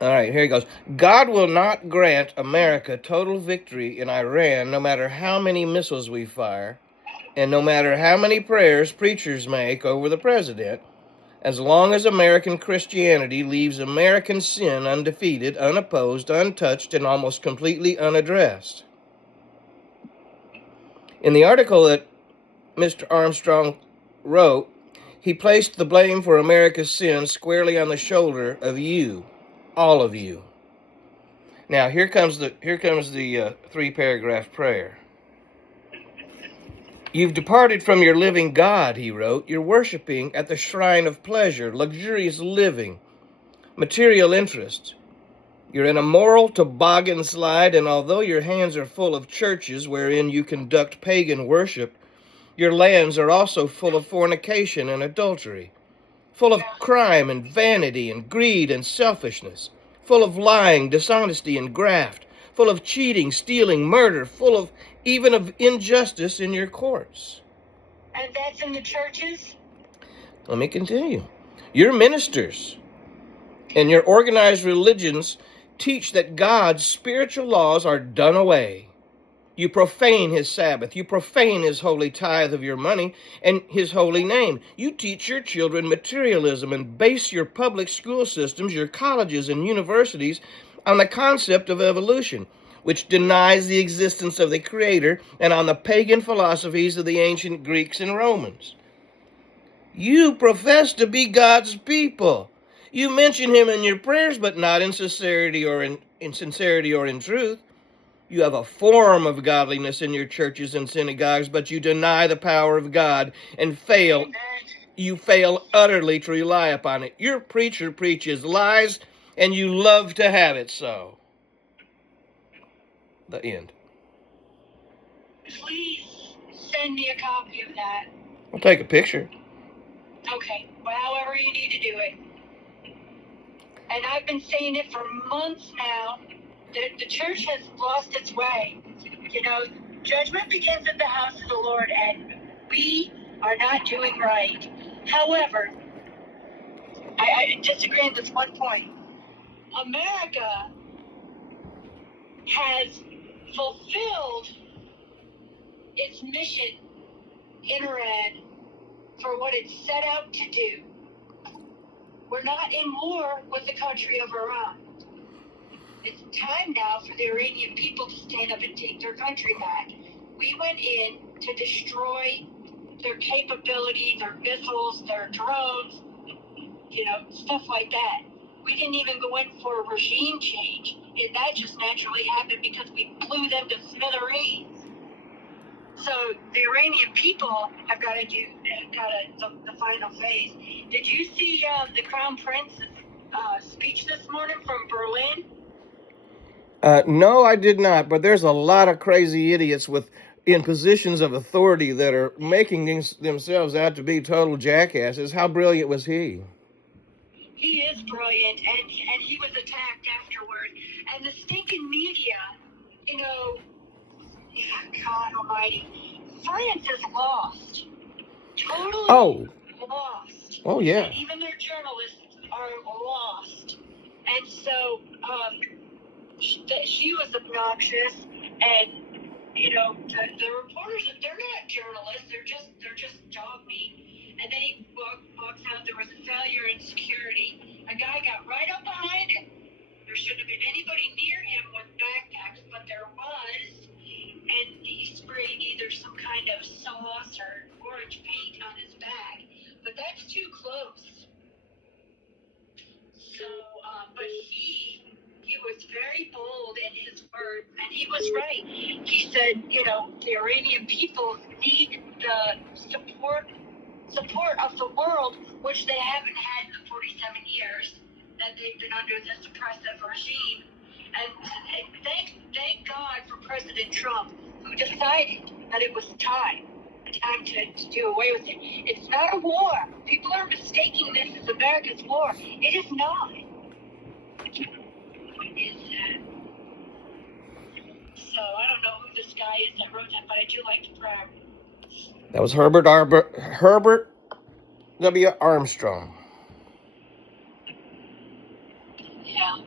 All right, here he goes. God will not grant America total victory in Iran no matter how many missiles we fire and no matter how many prayers preachers make over the president, as long as American Christianity leaves American sin undefeated, unopposed, untouched, and almost completely unaddressed. In the article that Mr. Armstrong wrote, he placed the blame for America's sins squarely on the shoulder of you, all of you. Now here comes the three-paragraph prayer. You've departed from your living God, he wrote. You're worshiping at the shrine of pleasure, luxurious living, material interest. You're in a moral toboggan slide, and although your hands are full of churches wherein you conduct pagan worship, your lands are also full of fornication and adultery, full of crime and vanity and greed and selfishness, full of lying, dishonesty, and graft, full of cheating, stealing, murder, full of even of injustice in your courts. And that's in the churches? Let me continue. Your ministers and your organized religions teach that God's spiritual laws are done away. You profane his Sabbath. You profane his holy tithe of your money and his holy name. You teach your children materialism and base your public school systems, your colleges and universities on the concept of evolution, which denies the existence of the Creator, and on the pagan philosophies of the ancient Greeks and Romans. You profess to be God's people. You mention him in your prayers, but not in sincerity or in truth. You have a form of godliness in your churches and synagogues, but you deny the power of God and fail. Amen. You fail utterly to rely upon it. Your preacher preaches lies, and you love to have it so. The end. Please send me a copy of that. I'll take a picture. Okay, well, however you need to do it. And I've been saying it for months now. The church has lost its way. You know, judgment begins at the house of the Lord, and we are not doing right. However, I disagree on this one point. America has fulfilled its mission in Iran for what it set out to do. We're not in war with the country of Iran. It's time now for the Iranian people to stand up and take their country back. We went in to destroy their capability, their missiles, their drones, stuff like that. We didn't even go in for a regime change. That just naturally happened because we blew them to smithereens. So the Iranian people have got to do the final phase. Did you see the Crown Prince's speech this morning from Berlin? No, I did not, but there's a lot of crazy idiots in positions of authority that are making themselves out to be total jackasses. How brilliant was he? He is brilliant, and he was attacked afterward. And the stinking media, God almighty, France is lost. Totally lost. Oh, yeah. And even their journalists are lost. And so, she was obnoxious, and the reporters, they're not journalists, they're just dog meat. And then he walks out. There was a failure in security. A guy got right up behind him. There shouldn't have been anybody near him with backpacks, but there was. And he sprayed either some kind of sauce or orange paint on his bag, but that's too close. So, but he was very bold in his words, and he was right. He said, the Iranian people need the support of the world, which they haven't had in the 47 years that they've been under this oppressive regime. And thank God for President Trump, who decided that it was time to do away with it. It's not a war. People are mistaking this as America's war. It is not. It is that. So I don't know who this guy is that wrote that, but I do like the prayer. That was Herbert W. Armstrong. Yeah.